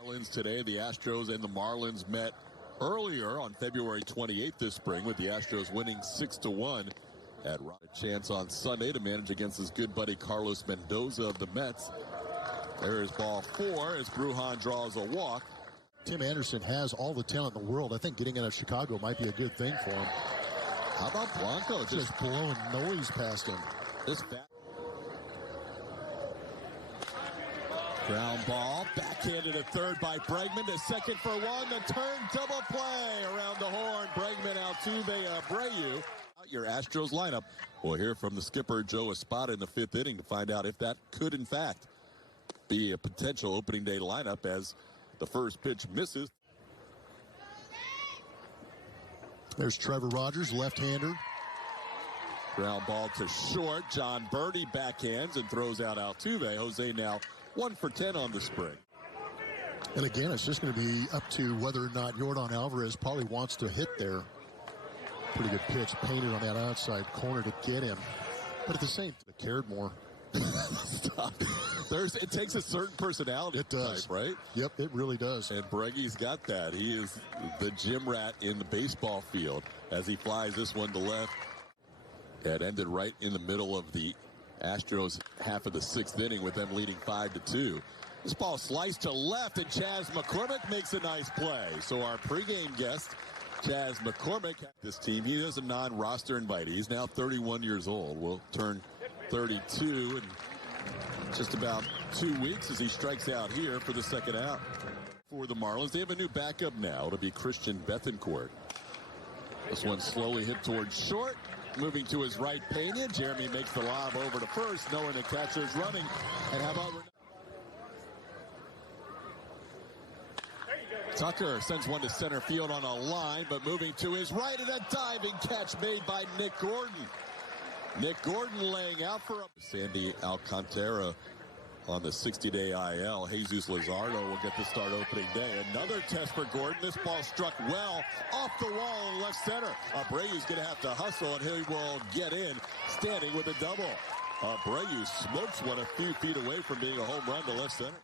Marlins today. The Astros and the Marlins met earlier on February 28th this spring, with the Astros winning 6-1. Had a chance on Sunday to manage against his good buddy Carlos Mendoza of the Mets. There is ball 4 as Brujan draws a walk. Tim Anderson has all the talent in the world. I think getting out of Chicago might be a good thing for him. How about Blanco just blowing noise past him? This bat. Ground ball, backhanded at third by Bregman, to second for one. The turn double play around the horn. Bregman, Altuve, Abreu. Your Astros lineup. We'll hear from the skipper, Joe Espada, in the 5th inning to find out if that could, in fact, be a potential opening day lineup as the first pitch misses. There's Trevor Rogers, left-hander. Ground ball to short. John Birdie backhands and throws out Altuve. Jose now 1 for 10 on the spring. And again, it's just going to be up to whether or not Yordan Alvarez probably wants to hit there. Pretty good pitch painted on that outside corner to get him. But at the same time, cared more. Stop. It takes a certain personality. It does. Type, right? Yep, it really does. And Breggy's got that. He is the gym rat in the baseball field as he flies this one to left. That ended right in the middle of the Astros half of the 6th inning with them leading 5-2. This ball sliced to left, and Chas McCormick makes a nice play. So our pregame guest, Chas McCormick, this team, he is a non-roster invitee. He's now 31 years old. Will turn 32 in just about 2 weeks as he strikes out here for the second out. For the Marlins, they have a new backup now. It'll be Christian Bethancourt. This one slowly hit towards short. Moving to his right, Pena. Jeremy makes the lob over to first, knowing the catcher's running. And how about Tucker sends one to center field on a line, but moving to his right, and a diving catch made by Nick Gordon. Nick Gordon laying out for Sandy Alcantara on the 60-day IL. Jesus Luzardo will get the start opening day. Another test for Gordon. This ball struck well off the wall in left center. Abreu's going to have to hustle, and he will get in, standing with a double. Abreu smokes one a few feet away from being a home run to left center.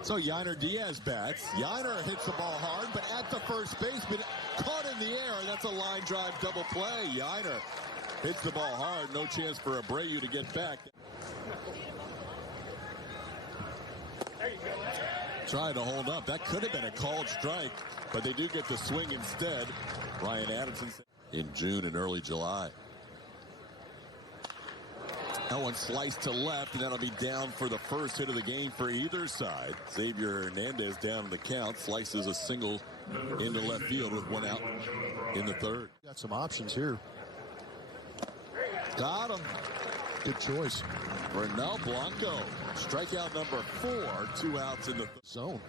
So Yainer Diaz bats. Yainer hits the ball hard, but at the first baseman, caught in the air, and that's a line drive double play. Yainer hits the ball hard. No chance for Abreu to get back. Trying to hold up. That could have been a called strike, but they do get the swing instead. Ryan Adamson in June and early July. That one sliced to left, and that'll be down for the first hit of the game for either side. Xavier Hernandez down in the count, slices a single into left field with one out in the third. Got some options here. Got him. Good choice. Bernal Blanco, strikeout number 4, 2 outs in the zone.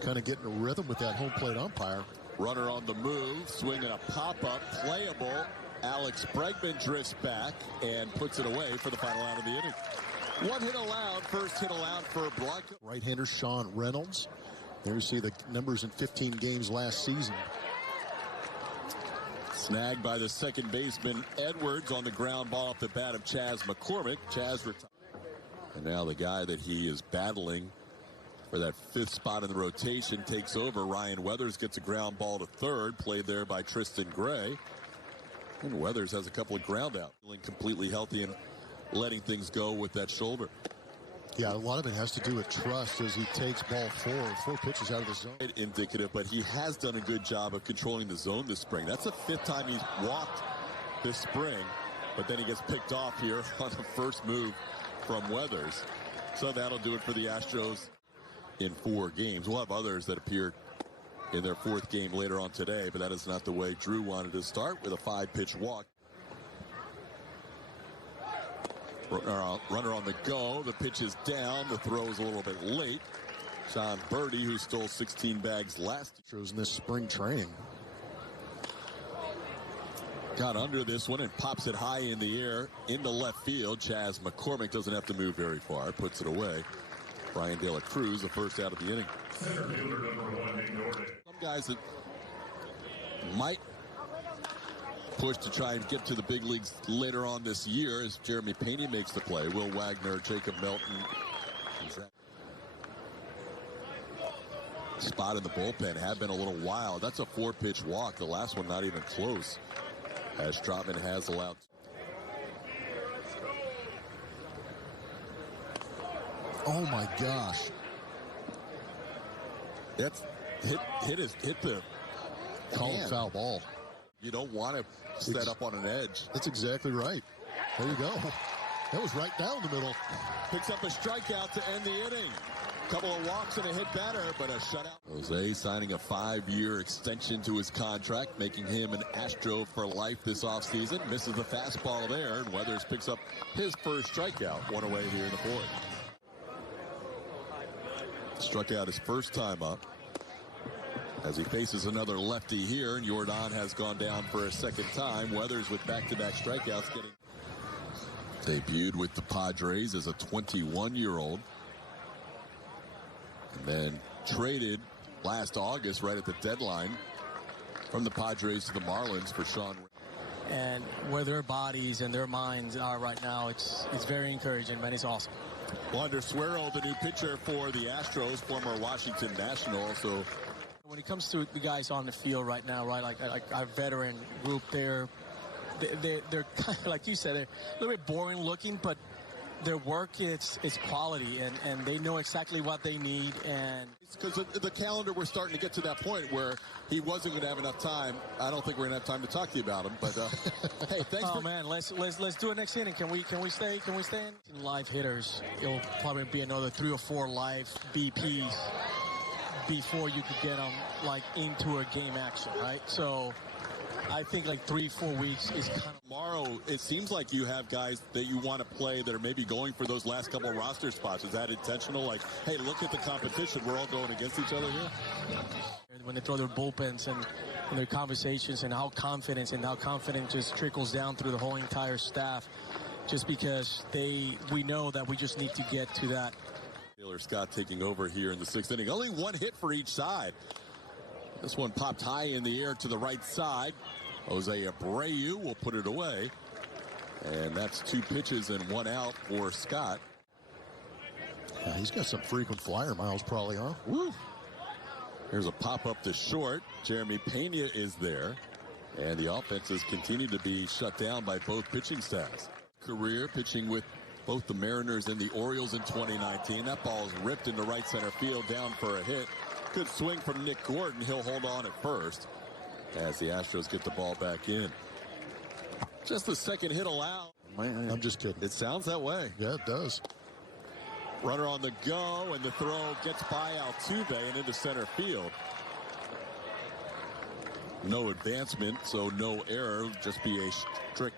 Kind of getting a rhythm with that home plate umpire. Runner on the move, swinging a pop-up, playable. Alex Bregman drifts back and puts it away for the final out of the inning. 1 hit allowed, first hit allowed for Blanco. Right-hander Sean Reynolds. There you see the numbers in 15 games last season. Snagged by the second baseman Edwards on the ground ball off the bat of Chas McCormick. Chas retired. And now the guy that he is battling for that 5th spot in the rotation takes over. Ryan Weathers gets a ground ball to third, played there by Tristan Gray. And Weathers has a couple of ground outs. Feeling completely healthy and letting things go with that shoulder. Yeah, a lot of it has to do with trust as he takes ball 4 pitches out of the zone. Indicative, but he has done a good job of controlling the zone this spring. That's the 5th time he's walked this spring, but then he gets picked off here on the first move from Weathers. So that'll do it for the Astros in 4 games. We'll have others that appear in their 4th game later on today, but that is not the way Drew wanted to start, with a 5-pitch walk. Runner on the go. The pitch is down. The throw is a little bit late. John Birdie, who stole 16 bags last year in this spring training, got under this one and pops it high in the air into left field. Chas McCormick doesn't have to move very far. Puts it away. Brian De La Cruz, the first out of the inning. Some guys that might push to try and get to the big leagues later on this year as Jeremy Pena makes the play. Will Wagner, Jacob Melton. spot in the bullpen have been a little wild. That's a 4-pitch walk. The last one not even close, as Trotman has allowed. Oh my gosh. That's hit the Call a foul ball. You don't want to set up on an edge. That's exactly right. There you go. That was right down the middle. Picks up a strikeout to end the inning. Couple of walks and a hit batter, but a shutout. Jose signing a 5-year extension to his contract, making him an Astro for life this offseason. Misses the fastball there, and Weathers picks up his first strikeout. One away here in the fourth. Struck out his first time up. As he faces another lefty here, and Jordan has gone down for a second time. Weathers with back-to-back strikeouts getting... Debuted with the Padres as a 21-year-old. And then traded last August right at the deadline from the Padres to the Marlins for Sean. And where their bodies and their minds are right now, it's very encouraging, man. It's awesome. Wander Suero, the new pitcher for the Astros, former Washington National. So when it comes to the guys on the field right now, right, like our veteran group, they're kind of, like you said, they're a little bit boring looking, but their work it's quality, and they know exactly what they need. And it's because the calendar, we're starting to get to that point where he wasn't going to have enough time. I don't think we're going to have time to talk to you about him, but hey, thanks. Oh man, let's do it next inning. Can we stay in? Live hitters, it'll probably be another 3 or 4 live BPs before you could get them like into a game action, right? So I think like 3-4 weeks is kind of... Tomorrow, it seems like you have guys that you want to play that are maybe going for those last couple of roster spots. Is that intentional? Like, hey, look at the competition. We're all going against each other here. When they throw their bullpens and their conversations and how confidence just trickles down through the whole entire staff, just because we know that we just need to get to that. Taylor Scott taking over here in the 6th inning. Only 1 hit for each side. This one popped high in the air to the right side. Jose Abreu will put it away. And that's 2 pitches and 1 out for Scott. Yeah, he's got some frequent flyer miles probably, huh? Woo! Here's a pop-up to short. Jeremy Pena is there. And the offenses continue to be shut down by both pitching staffs. Career pitching with both the Mariners and the Orioles in 2019. That ball is ripped into right center field, down for a hit. Good swing from Nick Gordon. He'll hold on at first as the Astros get the ball back in. Just the second hit allowed. I'm just kidding. It sounds that way. Yeah, it does. Runner on the go, and the throw gets by Altuve and into center field. No advancement, so no error. Just be a strict.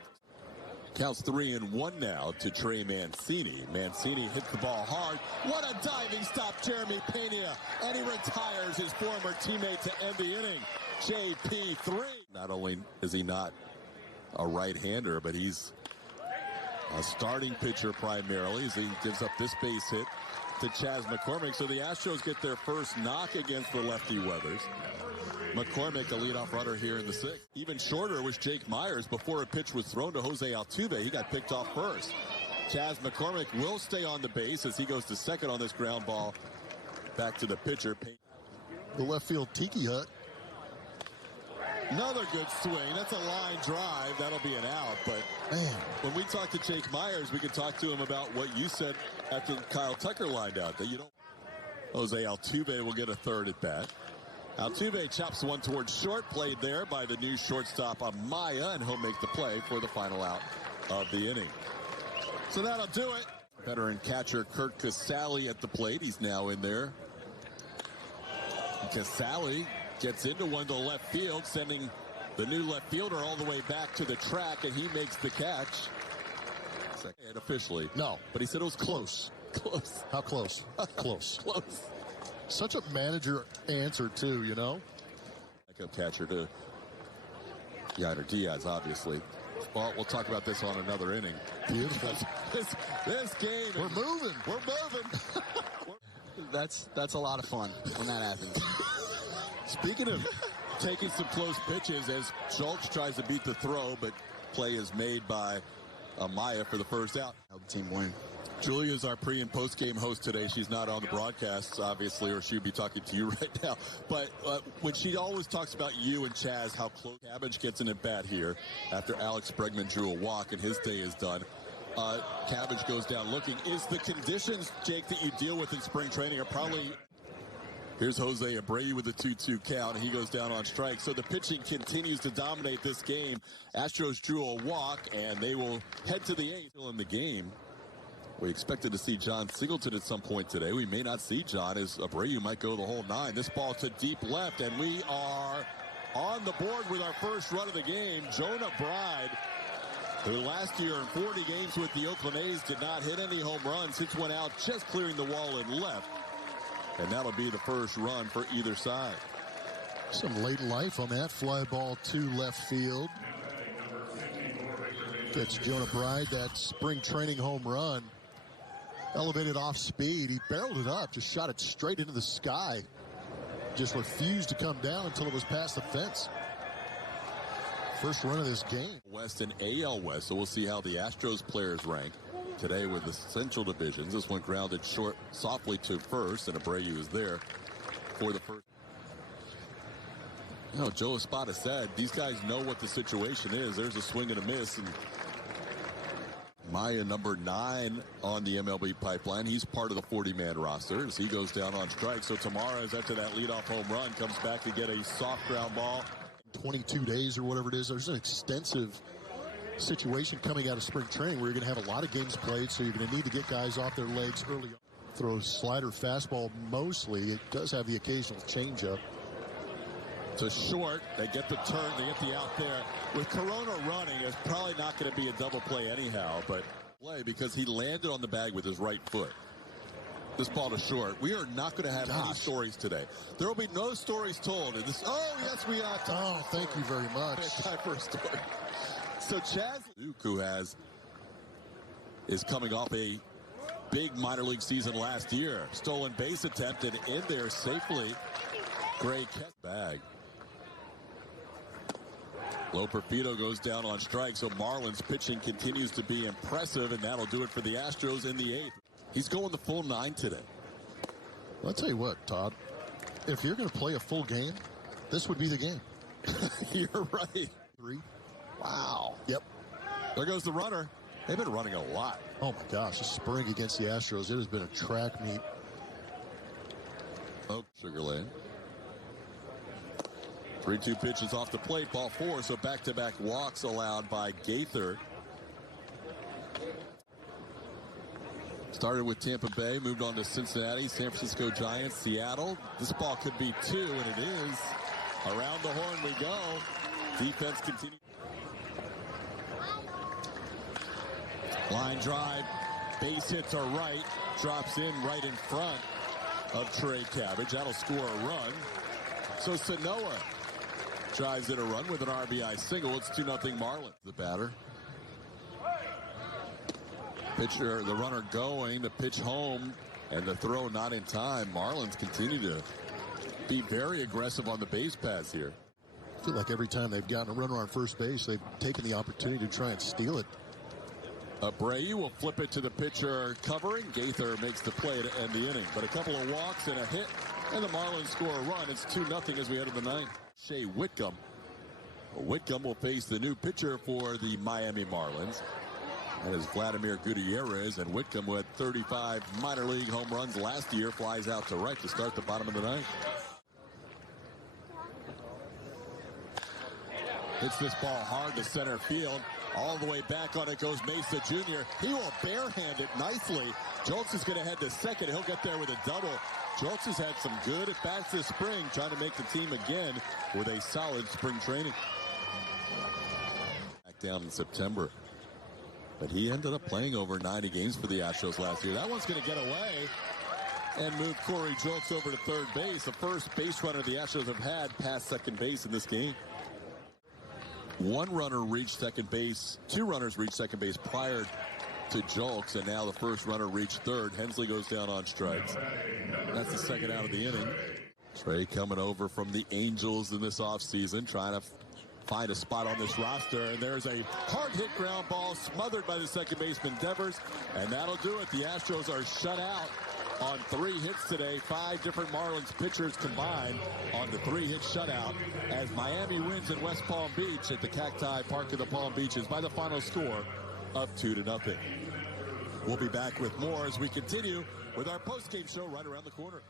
Counts 3-1 now to Trey Mancini. Mancini hits the ball hard. What a diving stop, Jeremy Pena. And he retires his former teammate to end the inning. JP3. Not only is he not a right-hander, but he's a starting pitcher primarily, as he gives up this base hit to Chas McCormick. So the Astros get their first knock against the lefty Weathers. McCormick, a leadoff runner here in the 6th. Even shorter was Jake Myers. Before a pitch was thrown to Jose Altuve, he got picked off first. Chas McCormick will stay on the base as he goes to second on this ground ball. Back to the pitcher. The left field tiki hut. Another good swing. That's a line drive. That'll be an out. But man, when we talk to Jake Myers, we can talk to him about what you said after Kyle Tucker lined out, that you don't. Jose Altuve will get a third at bat. Altuve chops one towards short, played there by the new shortstop Amaya, and he'll make the play for the final out of the inning. So that'll do it. Veteran catcher Kurt Casale at the plate. He's now in there. Casale gets into one to left field, sending the new left fielder all the way back to the track, and he makes the catch. And officially. No. But he said it was close. Close. How close? Close. Close. Such a manager answer, too, you know? Backup catcher to Yainer Diaz, obviously. Well, we'll talk about this on another inning. Beautiful. This game. We're moving. We're moving. That's a lot of fun when that happens. Speaking of taking some close pitches, as Schultz tries to beat the throw, but play is made by Amaya for the first out. Help the team win. Julia's our pre- and post-game host today. She's not on the broadcasts, obviously, or she would be talking to you right now. But when she always talks about you and Chaz, how close Cabbage gets an at-bat here after Alex Bregman drew a walk and his day is done. Cabbage goes down looking. Is the conditions, Jake, that you deal with in spring training are probably... Here's Jose Abreu with a 2-2 count. He goes down on strike. So the pitching continues to dominate this game. Astros drew a walk, and they will head to the 8th. Still in the game. We expected to see John Singleton at some point today. We may not see John, as Abreu might go the whole 9. This ball to deep left, and we are on the board with our first run of the game. Jonah Bride, who last year in 40 games with the Oakland A's did not hit any home runs. Hits one out, just clearing the wall and left. And that'll be the first run for either side. Some late life on that fly ball to left field. That's Jonah Bride, that spring training home run. Elevated off speed. He barreled it up, just shot it straight into the sky. Just refused to come down until it was past the fence. First run of this game. West and AL West, so we'll see how the Astros players rank today with the Central Divisions. This one grounded short softly to first, and Abreu is there for the first. You know, Joe Espada said these guys know what the situation is. There's a swing and a miss, and Maya, number 9 on the MLB pipeline. He's part of the 40-man roster as he goes down on strike. So Tamara's, after that leadoff home run, comes back to get a soft ground ball. 22 days or whatever it is. There's an extensive situation coming out of spring training where you're going to have a lot of games played, so you're going to need to get guys off their legs early on. Throws slider, fastball mostly. It does have the occasional changeup. To short, they get the turn, they get the out there. With Corona running, it's probably not going to be a double play anyhow, but play because he landed on the bag with his right foot. This ball to short. We are not going to have any stories today. There will be no stories told in this. Oh, yes, we are. Oh, thank you very much. First story. So Chaz Luke, who is coming off a big minor league season last year. Stolen base attempt and in there safely. Gray kept bag. Loperfido goes down on strike, so Marlins pitching continues to be impressive, and that'll do it for the Astros in the 8th. He's going the full 9 today. I'll tell you what, Todd. If you're going to play a full game, this would be the game. You're right. 3. Wow. Yep. There goes the runner. They've been running a lot. Oh, my gosh. This spring against the Astros, it has been a track meet. Oh, Sugar Lane. 3-2 pitches off the plate, ball 4, so back-to-back walks allowed by Gaither. Started with Tampa Bay, moved on to Cincinnati, San Francisco Giants, Seattle. This ball could be 2, and it is. Around the horn we go. Defense continues. Line drive, base hit to right, drops in right in front of Trey Cabbage. That'll score a run. So Sanoa drives in a run with an RBI single. It's 2-0 Marlins. The batter. Pitcher, the runner going, the pitch home, and the throw not in time. Marlins continue to be very aggressive on the base paths here. I feel like every time they've gotten a runner on first base, they've taken the opportunity to try and steal it. Abreu will flip it to the pitcher covering. Gaither makes the play to end the inning. But a couple of walks and a hit, and the Marlins score a run. It's 2-0 as we head to the 9th. Shea Whitcomb. Whitcomb will face the new pitcher for the Miami Marlins. That is Vladimir Gutierrez, and Whitcomb, who had 35 minor league home runs last year, flies out to right to start the bottom of the 9th. Hits this ball hard to center field. All the way back on it goes Mesa Jr. He will barehand it nicely. Joltz is going to head to second. He'll get there with a double. Joltz has had some good at-bats this spring, trying to make the team again with a solid spring training. Back down in September. But he ended up playing over 90 games for the Astros last year. That one's going to get away and move Corey Joltz over to third base. The first base runner the Astros have had past second base in this game. One runner reached second base. 2 runners reached second base prior to Joltz, and now the first runner reached third. Hensley goes down on strikes. That's the second out of the inning. Trey coming over from the Angels in this offseason, trying to find a spot on this roster. And there's a hard hit ground ball smothered by the second baseman Devers. And that'll do it. The Astros are shut out on 3 hits today. 5 different Marlins pitchers combined on the 3-hit shutout as Miami wins in West Palm Beach at the Cacti Park of the Palm Beaches by the final score of 2-0. We'll be back with more as we continue with our post-game show right around the corner.